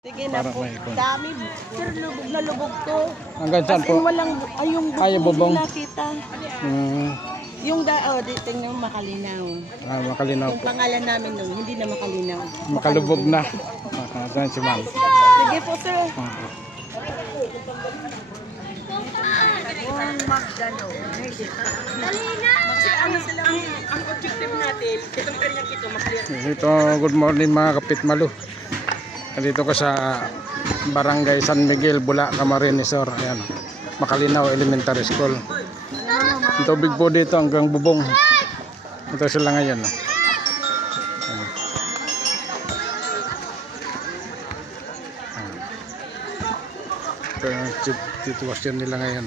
Sige na po. Dami. Sir, lubog na lubog to. Hanggang saan po? Walang, yung bubong. hindi nakita. Yung tingnan makalinaw. Makalinaw Yung po. pangalan namin nung hindi na makalinaw. Makalubog na. Saan si ma'am? Sige po, sir. Yung Magdalo. Kasi ano sila, ang objective natin, itong area ito, maklear. Ito, good morning mga kapitmalo. Dito ko sa Barangay San Miguel, Bula, Camarines Sur. Ayan, Makalinaw Elementary School. Ang tubig po dito hanggang bubong. Ito sila ngayon. Ito yung sitwasyon nila ngayon.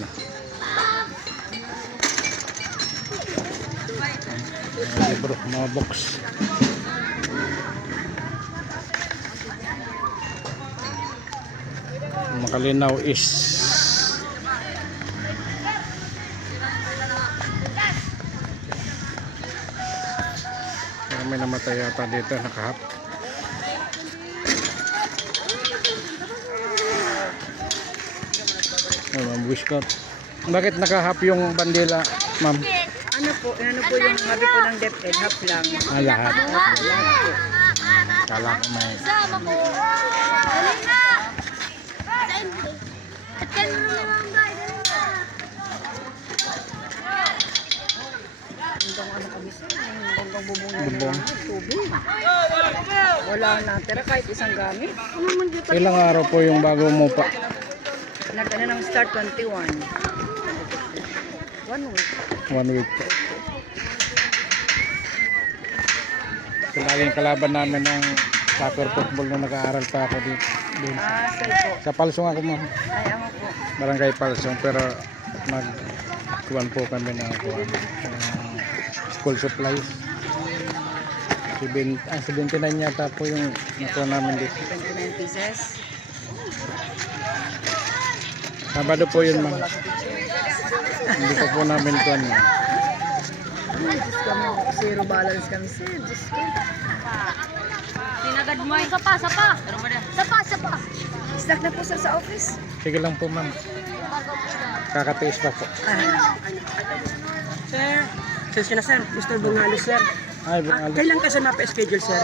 Libro, mga box. Makalinaw is may namatay yata dito, nakahap. Ma'am, Wishcott. Bakit nakahap yung bandila, ma'am? Ano po yung sabi po ng DepEd, half lang. Lahat. Lahat po. Kala ko may... Sama ko. Dali na. At kan mo naman ba? Hanggang kami sir, hanggang bubong na Bubong. tubig. Wala na tira kahit isang gamit. Ilang araw po yung bago mo pa? Nagkana ng start 21. 1 week. 1 week po. Laging kalaban namin ng soccer football na nag-aaral pa ako dito. Say po. Sa Palsong ako, ma'am. Ay, ako po. Barangay Palsong, pero nagkuhan po kami ng school supplies. 79 yata po yung nakuha namin dito. 29 pieces. Sabado po yun, ma'am. Hindi ko po namin kuhan. Diyos kami, zero balance kami sir. Diyos ko. Tinagad mo. Sapa. Stuck na po sir sa office. Sige lang po, ma'am. Kakatiis pa po. Sir, sir na sir. Mr. Bungalo sir. Ay, alis. Kailan ka sir mapa-schedule sir?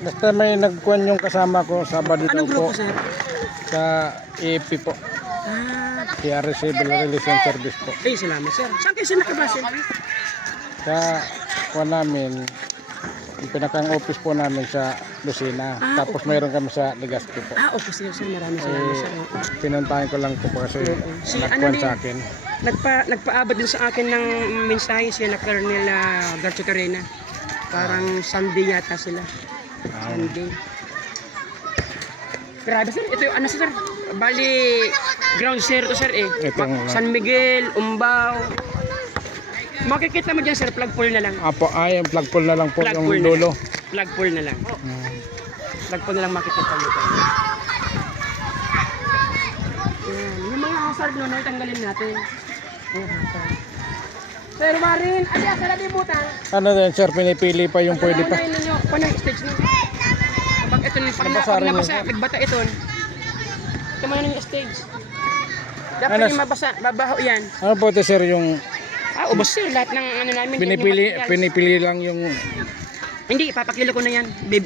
Basta may nagkuhan yung kasama ko, Sabado daw Anong po. grupo sir? Sa EAP po. PRS Civil Relation Service po. Ay, salamat sir. Saan kayo sir nakabase? Sa kuha namin, yung pinakang office po namin sa Lucena. Tapos mayroon kami sa Legazpi po. Okay sir. Maraming salamat sir. Pinuntahan ko lang po kasi nagkuhan sa akin. Nagpaabot din sa akin ng mensahe siya na Colonel Garcho Carena. Parang Sunday yata sila. Sunday. Grabe sir, ito yung ano sir? Bali, ground zero to sir eh. San Miguel, Umbao. Makikita mo dyan sir, plug pull na lang. Apo, ay, plug pull na lang po Plug yung pull na dulo. Plug pull na lang. Plug pull na lang makikita mo. Yung mga hazard no, tanggalin natin. Sir Marin, alias sa libutan. Ano din sir, pinipili pa yung pwede pa. Paano yung stage nyo? Kapag ito yung pag nabasa, nagbata ito. Ito mo yung stage. Dapat yung mabasa, babaho yan. Ano po ito sir yung Ubos sir, lahat ng ano namin. pinipili lang yung Hindi, papakilo ko na yan.